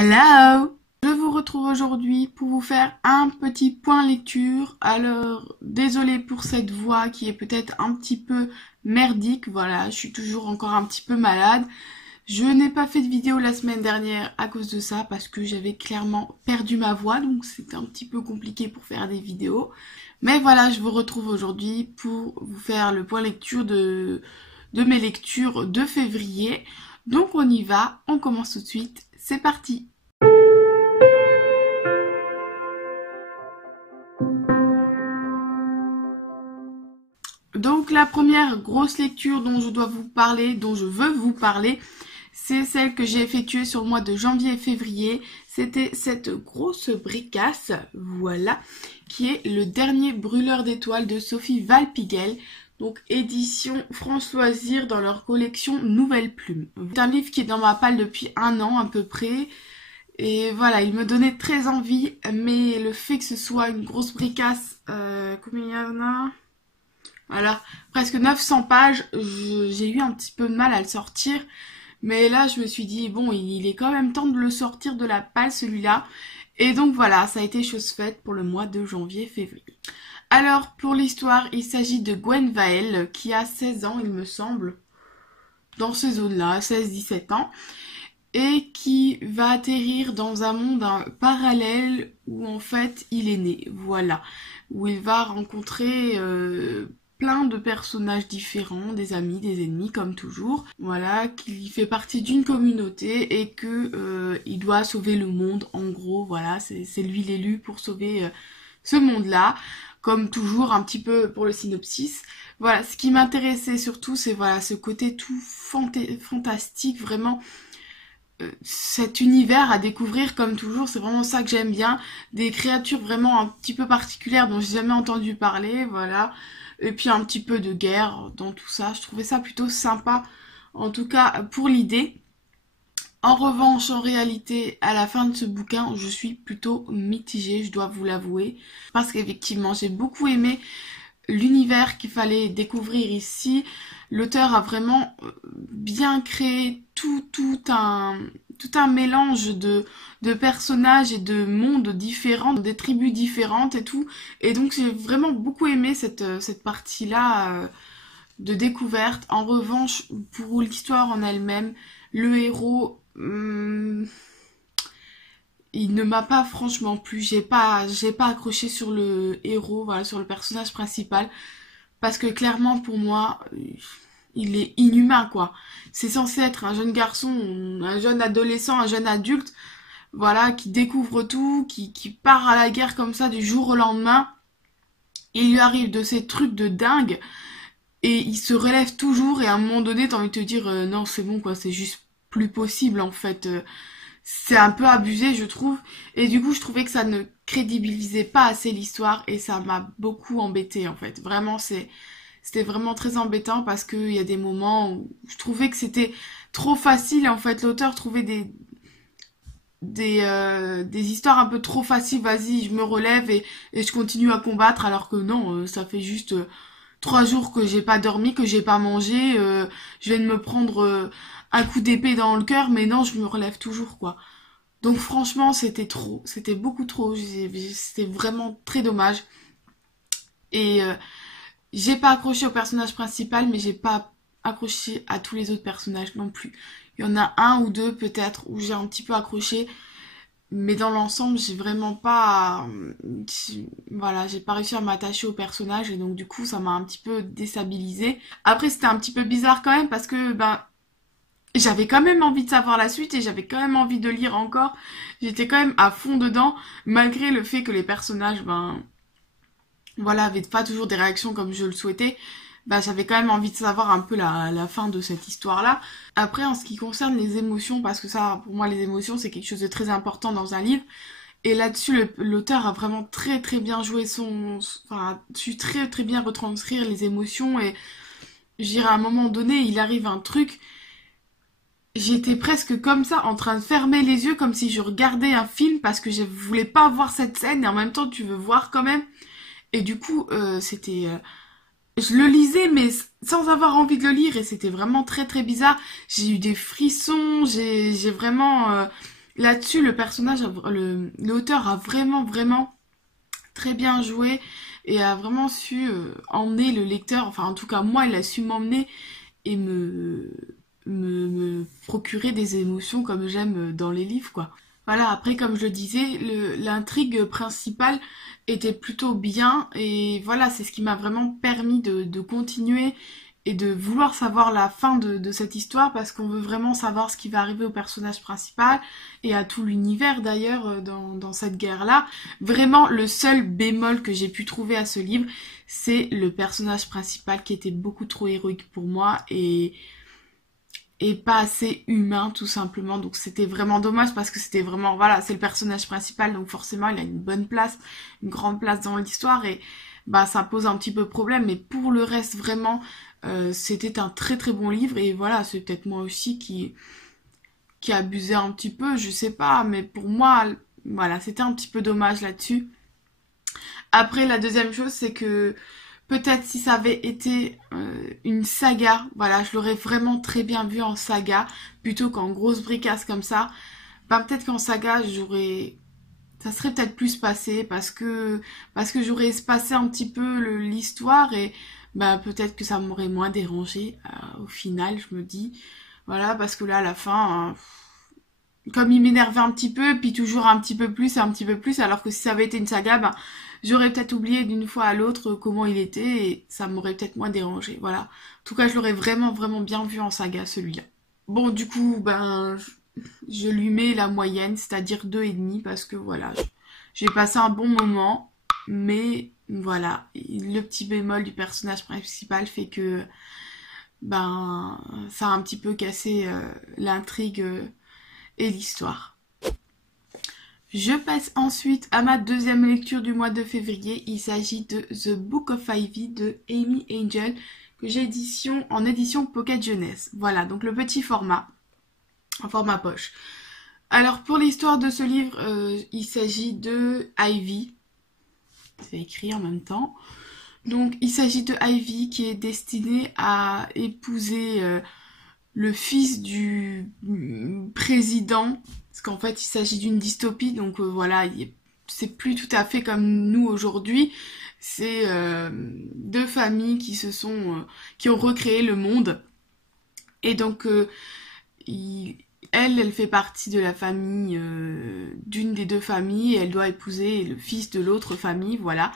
Hello! Je vous retrouve aujourd'hui pour vous faire un petit point lecture. Alors, désolée pour cette voix qui est peut-être un petit peu merdique. Voilà, je suis toujours encore un petit peu malade. Je n'ai pas fait de vidéo la semaine dernière à cause de ça parce que j'avais clairement perdu ma voix, donc c'était un petit peu compliqué pour faire des vidéos. Mais voilà, je vous retrouve aujourd'hui pour vous faire le point lecture de mes lectures de février. Donc on y va, on commence tout de suite, c'est parti! Donc la première grosse lecture dont je dois vous parler, dont je veux vous parler, c'est celle que j'ai effectuée sur le mois de janvier et février. C'était cette grosse bricasse, voilà, qui est Le Dernier Brûleur d'étoiles de Sophie Valpiguel. Donc édition France Loisirs dans leur collection Nouvelle Plume. C'est un livre qui est dans ma palle depuis 1 an à peu près. Et voilà, il me donnait très envie, mais le fait que ce soit une grosse bricasse, combien il y en a? Voilà, presque 900 pages, j'ai eu un petit peu de mal à le sortir. Mais là, je me suis dit, bon, il est quand même temps de le sortir de la palle, celui-là. Et donc voilà, ça a été chose faite pour le mois de janvier-février. Alors, pour l'histoire, il s'agit de Gwen Vael, qui a 16 ans, il me semble, dans ces zones-là, 16-17 ans, et qui va atterrir dans un monde parallèle où en fait il est né, voilà, où il va rencontrer plein de personnages différents, des amis, des ennemis comme toujours, voilà, qu'il fait partie d'une communauté et que il doit sauver le monde, en gros, voilà, c'est lui l'élu pour sauver ce monde-là, comme toujours un petit peu pour le synopsis. Voilà, ce qui m'intéressait surtout, c'est voilà ce côté tout fantastique, vraiment cet univers à découvrir comme toujours, c'est vraiment ça que j'aime bien, des créatures vraiment un petit peu particulières dont j'ai jamais entendu parler, voilà, et puis un petit peu de guerre dans tout ça, je trouvais ça plutôt sympa, en tout cas pour l'idée. En revanche, en réalité, à la fin de ce bouquin, je suis plutôt mitigée, je dois vous l'avouer, parce qu'effectivement, j'ai beaucoup aimé l'univers qu'il fallait découvrir ici. L'auteur a vraiment bien créé tout un mélange de personnages et de mondes différents, des tribus différentes et tout. Et donc j'ai vraiment beaucoup aimé cette partie-là de découverte. En revanche, pour l'histoire en elle-même, le héros... il ne m'a pas franchement plu, j'ai pas accroché sur le héros, voilà, sur le personnage principal, parce que clairement pour moi, il est inhumain quoi. C'est censé être un jeune garçon, un jeune adolescent, un jeune adulte, voilà, qui découvre tout, qui part à la guerre comme ça du jour au lendemain, et il lui arrive de ces trucs de dingue, et il se relève toujours, et à un moment donné t'as envie de te dire non c'est bon quoi, c'est juste plus possible en fait. C'est un peu abusé je trouve, et du coup je trouvais que ça ne crédibilisait pas assez l'histoire et ça m'a beaucoup embêtée en fait. Vraiment c'était vraiment très embêtant parce qu'il y a des moments où je trouvais que c'était trop facile en fait, l'auteur trouvait des histoires un peu trop faciles, vas-y je me relève et je continue à combattre alors que non, ça fait juste 3 jours que j'ai pas dormi, que j'ai pas mangé, je viens de me prendre un coup d'épée dans le cœur, mais non, je me relève toujours, quoi. Donc franchement, c'était trop, c'était beaucoup trop, c'était vraiment très dommage. Et j'ai pas accroché au personnage principal, mais j'ai pas accroché à tous les autres personnages non plus. Il y en a un ou deux peut-être où j'ai un petit peu accroché, mais dans l'ensemble, j'ai vraiment pas... Voilà, j'ai pas réussi à m'attacher au personnage et donc du coup, ça m'a un petit peu déstabilisée. Après, c'était un petit peu bizarre quand même parce que, ben, j'avais quand même envie de savoir la suite et j'avais quand même envie de lire encore. J'étais quand même à fond dedans, malgré le fait que les personnages, ben, voilà, avaient pas toujours des réactions comme je le souhaitais. Bah, j'avais quand même envie de savoir un peu la fin de cette histoire-là. Après, en ce qui concerne les émotions, parce que ça, pour moi, les émotions, c'est quelque chose de très important dans un livre. Et là-dessus, l'auteur a vraiment très très bien joué enfin, su très très bien retranscrire les émotions. Et je dirais, à un moment donné, il arrive un truc... J'étais presque comme ça, en train de fermer les yeux, comme si je regardais un film, parce que je voulais pas voir cette scène, et en même temps, tu veux voir quand même. Et du coup, c'était... je le lisais mais sans avoir envie de le lire et c'était vraiment très très bizarre. J'ai eu des frissons, j'ai vraiment là-dessus, le personnage, l'auteur a vraiment très bien joué et a vraiment su emmener le lecteur, enfin en tout cas moi, il a su m'emmener et me procurer des émotions comme j'aime dans les livres, quoi. Voilà, après, comme je le disais, l'intrigue principale était plutôt bien et voilà, c'est ce qui m'a vraiment permis de continuer et de vouloir savoir la fin de cette histoire parce qu'on veut vraiment savoir ce qui va arriver au personnage principal et à tout l'univers d'ailleurs dans cette guerre-là. Vraiment, le seul bémol que j'ai pu trouver à ce livre, c'est le personnage principal qui était beaucoup trop héroïque pour moi et pas assez humain tout simplement. Donc c'était vraiment dommage parce que c'était vraiment, voilà, c'est le personnage principal, donc forcément il a une bonne place, une grande place dans l'histoire et bah ça pose un petit peu problème. Mais pour le reste vraiment, c'était un très bon livre et voilà, c'est peut-être moi aussi qui abusait un petit peu, je sais pas, mais pour moi, voilà, c'était un petit peu dommage là-dessus. Après, la deuxième chose, c'est que peut-être si ça avait été une saga, voilà, je l'aurais vraiment très bien vu en saga, plutôt qu'en grosse bricasse comme ça. Ben peut-être qu'en saga, ça serait peut-être plus passé parce que j'aurais espacé un petit peu l'histoire et bah peut-être que ça m'aurait moins dérangé au final, je me dis. Voilà, parce que là, à la fin, comme il m'énervait un petit peu, puis toujours un petit peu plus et un petit peu plus, alors que si ça avait été une saga, ben, j'aurais peut-être oublié d'une fois à l'autre comment il était et ça m'aurait peut-être moins dérangé. Voilà. En tout cas, je l'aurais vraiment bien vu en saga, celui-là. Bon, du coup, ben, je lui mets la moyenne, c'est-à-dire 2,5, parce que voilà, j'ai passé un bon moment, mais voilà, le petit bémol du personnage principal fait que, ben, ça a un petit peu cassé l'intrigue et l'histoire. Je passe ensuite à ma deuxième lecture du mois de février. Il s'agit de The Book of Ivy de Amy Angel, que j'ai en édition Pocket Jeunesse. Voilà, donc le petit format, en format poche. Alors pour l'histoire de ce livre, il s'agit de Ivy. C'est écrit en même temps. Donc il s'agit de Ivy qui est destinée à épouser le fils du président, parce qu'en fait il s'agit d'une dystopie, donc voilà, c'est plus tout à fait comme nous aujourd'hui, c'est deux familles qui ont recréé le monde, et donc elle fait partie de la famille, d'une des deux familles, et elle doit épouser le fils de l'autre famille, voilà.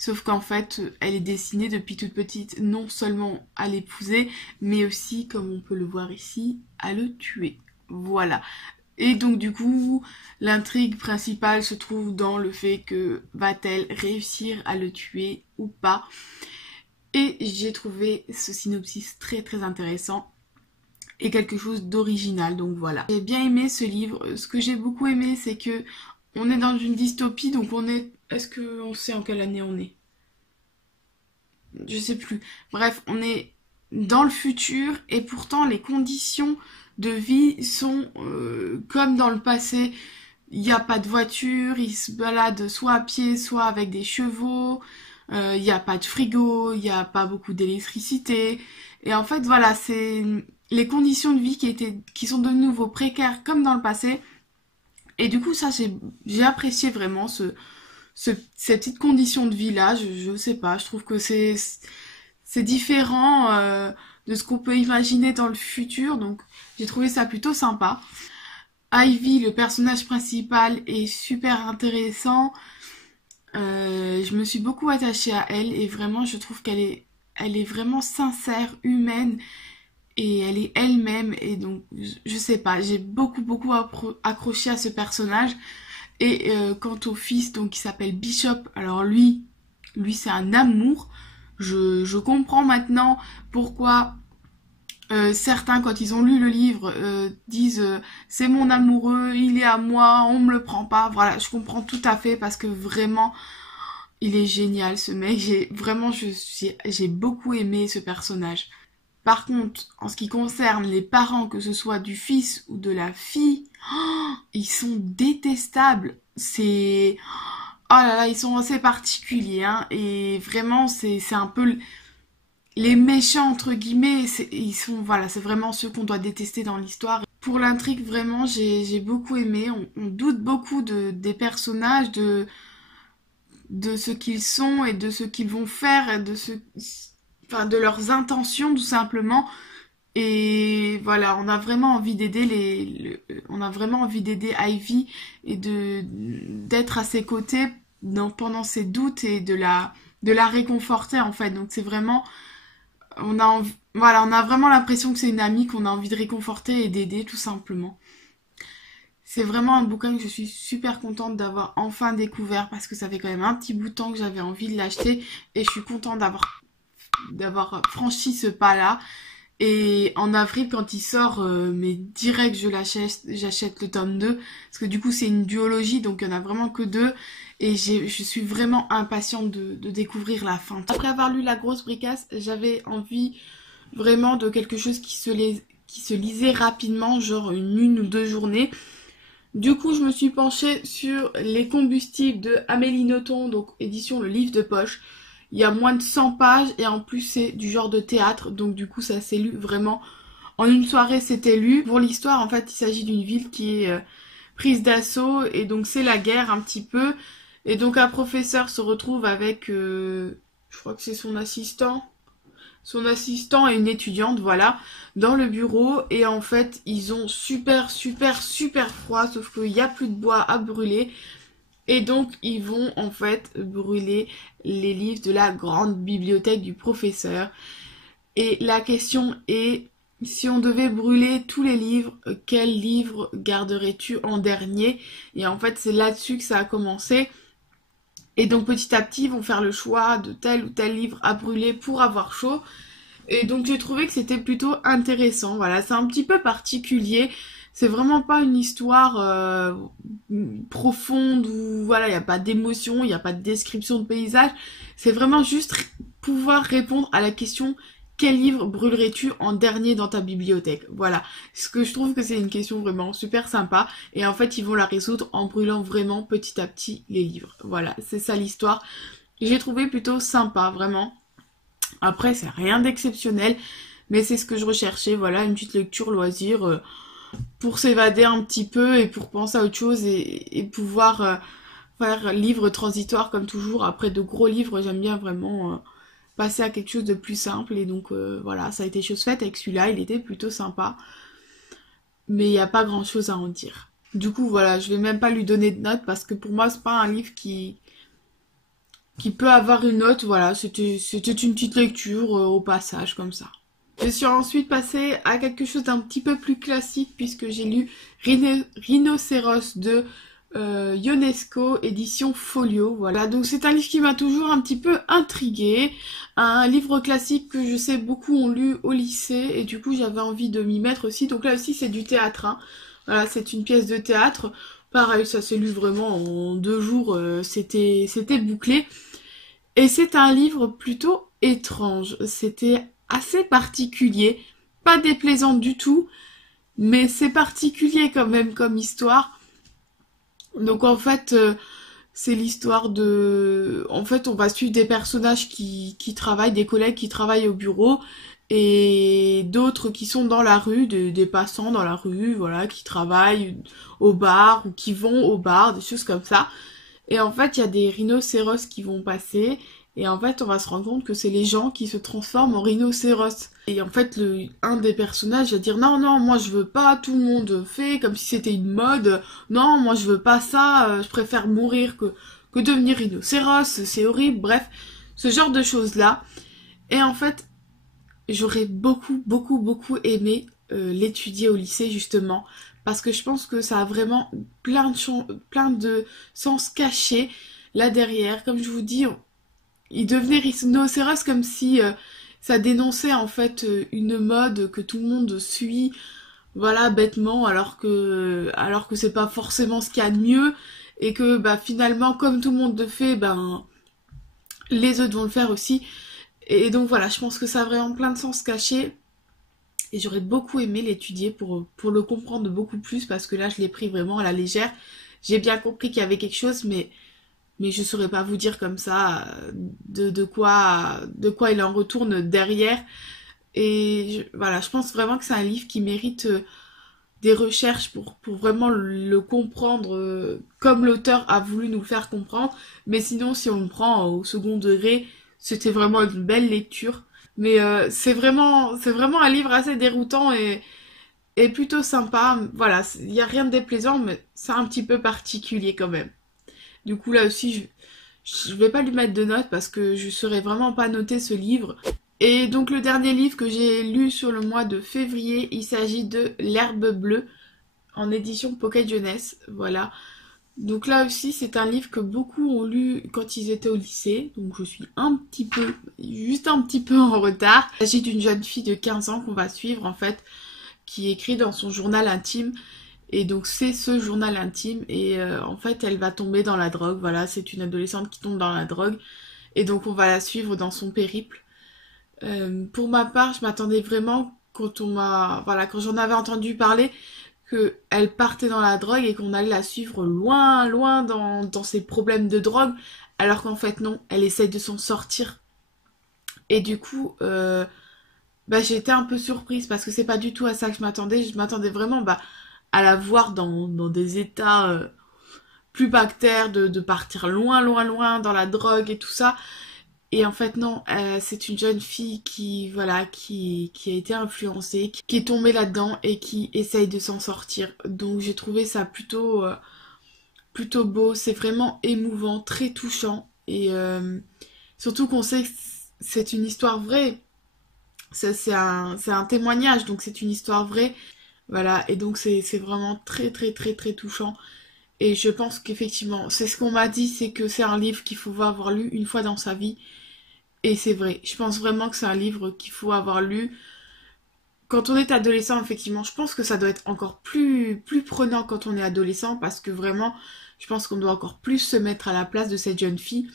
Sauf qu'en fait, elle est destinée depuis toute petite non seulement à l'épouser, mais aussi, comme on peut le voir ici, à le tuer. Voilà. Et donc du coup, l'intrigue principale se trouve dans le fait que va-t-elle réussir à le tuer ou pas. Et j'ai trouvé ce synopsis très intéressant et quelque chose d'original, donc voilà. J'ai bien aimé ce livre. Ce que j'ai beaucoup aimé, c'est que on est dans une dystopie, donc est-ce qu'on sait en quelle année on est? Je sais plus. Bref, on est dans le futur et pourtant les conditions de vie sont comme dans le passé. Il n'y a pas de voiture, ils se baladent soit à pied, soit avec des chevaux. Il n'y a pas de frigo, il n'y a pas beaucoup d'électricité. Et en fait, voilà, c'est les conditions de vie qui sont de nouveau précaires comme dans le passé. Et du coup, ça, j'ai apprécié vraiment cette petite condition de vie là. Je sais pas, je trouve que c'est différent de ce qu'on peut imaginer dans le futur. Donc, j'ai trouvé ça plutôt sympa. Ivy, le personnage principal, est super intéressant. Je me suis beaucoup attachée à elle et vraiment, je trouve elle est vraiment sincère, humaine. Et elle est elle-même et donc je sais pas, j'ai beaucoup accroché à ce personnage. Et quant au fils donc qui s'appelle Bishop, alors lui c'est un amour. Je comprends maintenant pourquoi certains quand ils ont lu le livre disent c'est mon amoureux, il est à moi, on me le prend pas. Voilà, je comprends tout à fait parce que vraiment il est génial ce mec. J'ai beaucoup aimé ce personnage. Par contre, en ce qui concerne les parents, que ce soit du fils ou de la fille, ils sont détestables. Oh là là, ils sont assez particuliers, hein. Et vraiment, c'est un peu les méchants, entre guillemets. Voilà, c'est vraiment ceux qu'on doit détester dans l'histoire. Pour l'intrigue, vraiment, j'ai beaucoup aimé. On doute beaucoup des personnages, de ce qu'ils sont et de ce qu'ils vont faire, et enfin, de leurs intentions, tout simplement. Et voilà, on a vraiment envie d'aider on a vraiment envie d'aider Ivy et d'être à ses côtés pendant ses doutes et de la réconforter en fait. Donc c'est vraiment, voilà, on a vraiment l'impression que c'est une amie qu'on a envie de réconforter et d'aider tout simplement. C'est vraiment un bouquin que je suis super contente d'avoir enfin découvert parce que ça fait quand même un petit bout de temps que j'avais envie de l'acheter et je suis contente d'avoir franchi ce pas-là. Et en avril, quand il sort, mais direct, j'achète le tome 2. Parce que du coup, c'est une duologie, donc il n'y en a vraiment que deux. Et je suis vraiment impatiente de découvrir la fin. Après avoir lu La Grosse Bricasse, j'avais envie vraiment de quelque chose qui se lisait rapidement, genre une ou deux journées. Du coup, je me suis penchée sur Les Combustibles de Amélie Nothomb, donc édition Le Livre de Poche. Il y a moins de 100 pages et en plus c'est du genre de théâtre, donc du coup ça s'est lu vraiment en une soirée, c'était lu. Pour l'histoire, en fait, il s'agit d'une ville qui est prise d'assaut et donc c'est la guerre un petit peu. Et donc un professeur se retrouve avec, je crois que c'est son assistant et une étudiante, voilà, dans le bureau. Et en fait, ils ont super froid, sauf qu'il n'y a plus de bois à brûler. Et donc, ils vont en fait brûler les livres de la grande bibliothèque du professeur. Et la question est, si on devait brûler tous les livres, quel livre garderais-tu en dernier? Et en fait, c'est là-dessus que ça a commencé. Et donc, petit à petit, ils vont faire le choix de tel ou tel livre à brûler pour avoir chaud. Et donc, j'ai trouvé que c'était plutôt intéressant. Voilà, c'est un petit peu particulier. C'est vraiment pas une histoire profonde où voilà, il n'y a pas d'émotion, il n'y a pas de description de paysage. C'est vraiment juste pouvoir répondre à la question quel livre brûlerais-tu en dernier dans ta bibliothèque? Voilà. Ce que je trouve que c'est une question vraiment super sympa. Et en fait, ils vont la résoudre en brûlant vraiment petit à petit les livres. Voilà, c'est ça l'histoire. J'ai trouvé plutôt sympa, vraiment. Après, c'est rien d'exceptionnel. Mais c'est ce que je recherchais. Voilà, une petite lecture loisir. Pour s'évader un petit peu et pour penser à autre chose et pouvoir faire livre transitoire comme toujours. Après de gros livres, j'aime bien vraiment passer à quelque chose de plus simple. Et donc voilà, ça a été chose faite avec celui-là, il était plutôt sympa. Mais il n'y a pas grand-chose à en dire. Du coup voilà, je vais même pas lui donner de note parce que pour moi c'est pas un livre qui peut avoir une note. Voilà, c'était une petite lecture au passage comme ça. Je suis ensuite passée à quelque chose d'un petit peu plus classique puisque j'ai lu Rhinocéros de Ionesco, édition Folio. Voilà, donc c'est un livre qui m'a toujours un petit peu intriguée. Un livre classique que je sais beaucoup ont lu au lycée et du coup j'avais envie de m'y mettre aussi. Donc là aussi c'est du théâtre, hein. Voilà, c'est une pièce de théâtre. Pareil, ça s'est lu vraiment en 2 jours, c'était bouclé. Et c'est un livre plutôt étrange. C'était assez particulier, pas déplaisant du tout, mais c'est particulier quand même comme histoire. Donc en fait, c'est l'histoire de... En fait, on va suivre des personnages qui travaillent, des collègues qui travaillent au bureau, et d'autres qui sont dans la rue, des passants dans la rue, voilà, qui travaillent au bar, ou qui vont au bar, des choses comme ça. Et en fait, il y a des rhinocéros qui vont passer, et en fait, on va se rendre compte que c'est les gens qui se transforment en rhinocéros. Et en fait, un des personnages va dire non, non, moi je veux pas, tout le monde fait comme si c'était une mode. Non, moi je veux pas ça, je préfère mourir que devenir rhinocéros, c'est horrible. Bref, ce genre de choses-là. Et en fait, j'aurais beaucoup aimé l'étudier au lycée justement. Parce que je pense que ça a vraiment plein de sens cachés là derrière. Comme je vous dis, il devenait rhinocéros comme si ça dénonçait en fait une mode que tout le monde suit, voilà, bêtement, alors que c'est pas forcément ce qu'il y a de mieux, et que bah finalement comme tout le monde le fait, ben les autres vont le faire aussi. Et donc voilà, je pense que ça a vraiment plein de sens cachés. Et j'aurais beaucoup aimé l'étudier pour le comprendre beaucoup plus, parce que là je l'ai pris vraiment à la légère. J'ai bien compris qu'il y avait quelque chose, mais je saurais pas vous dire comme ça de quoi il en retourne derrière. Et voilà, je pense vraiment que c'est un livre qui mérite des recherches pour vraiment le comprendre comme l'auteur a voulu nous le faire comprendre. Mais sinon, si on le prend au second degré, c'était vraiment une belle lecture. Mais c'est vraiment un livre assez déroutant et plutôt sympa. Voilà, il n'y a rien de déplaisant, mais c'est un petit peu particulier quand même. Du coup, là aussi, je vais pas lui mettre de notes parce que je saurais vraiment pas noter ce livre. Et donc le dernier livre que j'ai lu sur le mois de février, il s'agit de L'Herbe Bleue en édition Pocket Jeunesse. Voilà. Donc là aussi, c'est un livre que beaucoup ont lu quand ils étaient au lycée. Donc je suis juste un petit peu en retard. Il s'agit d'une jeune fille de 15 ans qu'on va suivre en fait, qui écrit dans son journal intime. Et donc c'est ce journal intime et en fait elle va tomber dans la drogue. Voilà, c'est une adolescente qui tombe dans la drogue. Et donc on va la suivre dans son périple. Pour ma part, je m'attendais vraiment quand quand j'en avais entendu parler, qu'elle partait dans la drogue et qu'on allait la suivre loin, loin dans ses problèmes de drogue, alors qu'en fait non, elle essaye de s'en sortir. Et du coup, j'ai été un peu surprise parce que c'est pas du tout à ça que je m'attendais. Je m'attendais vraiment à la voir dans des états plus bactères, de partir loin, loin, loin dans la drogue et tout ça. Et en fait non, c'est une jeune fille qui a été influencée, qui est tombée là-dedans et qui essaye de s'en sortir. Donc j'ai trouvé ça plutôt beau, c'est vraiment émouvant, très touchant et surtout qu'on sait que c'est une histoire vraie. C'est un témoignage, donc c'est une histoire vraie. Voilà, et donc c'est vraiment très très très très touchant. Et je pense qu'effectivement, c'est ce qu'on m'a dit, c'est que c'est un livre qu'il faut avoir lu une fois dans sa vie. Et c'est vrai, je pense vraiment que c'est un livre qu'il faut avoir lu. Quand on est adolescent, effectivement, je pense que ça doit être encore plus prenant quand on est adolescent, parce que vraiment, je pense qu'on doit encore plus se mettre à la place de cette jeune fille.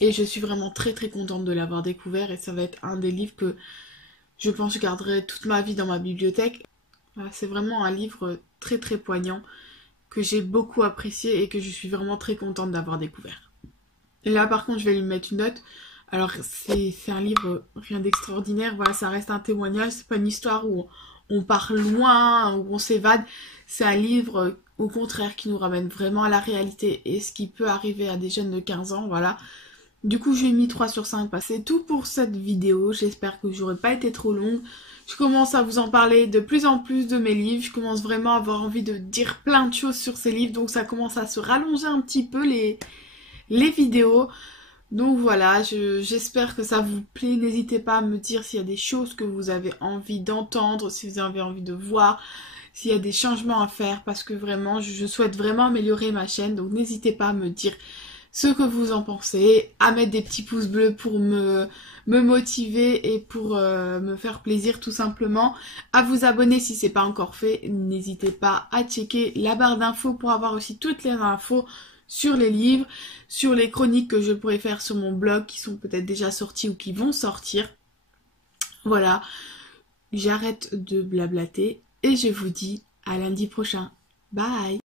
Et je suis vraiment très très contente de l'avoir découvert, et ça va être un des livres que je pense que je garderai toute ma vie dans ma bibliothèque. Voilà, c'est vraiment un livre très très poignant, que j'ai beaucoup apprécié et que je suis vraiment très contente d'avoir découvert. Et là par contre je vais lui mettre une note. Alors c'est un livre rien d'extraordinaire, voilà, ça reste un témoignage, c'est pas une histoire où on part loin, où on s'évade. C'est un livre au contraire qui nous ramène vraiment à la réalité et ce qui peut arriver à des jeunes de 15 ans, voilà. Du coup, je lui ai mis 3 sur 5. C'est tout pour cette vidéo. J'espère que j'aurais pas été trop longue. Je commence à vous en parler de plus en plus de mes livres. Je commence vraiment à avoir envie de dire plein de choses sur ces livres. Donc ça commence à se rallonger un petit peu les vidéos. Donc voilà, j'espère que ça vous plaît. N'hésitez pas à me dire s'il y a des choses que vous avez envie d'entendre, si vous avez envie de voir, s'il y a des changements à faire. Parce que vraiment, je souhaite vraiment améliorer ma chaîne. Donc n'hésitez pas à me dire ce que vous en pensez, à mettre des petits pouces bleus pour me motiver et pour me faire plaisir tout simplement, à vous abonner si c'est pas encore fait, n'hésitez pas à checker la barre d'infos pour avoir aussi toutes les infos sur les livres, sur les chroniques que je pourrais faire sur mon blog qui sont peut-être déjà sorties ou qui vont sortir. Voilà, j'arrête de blablater et je vous dis à lundi prochain. Bye!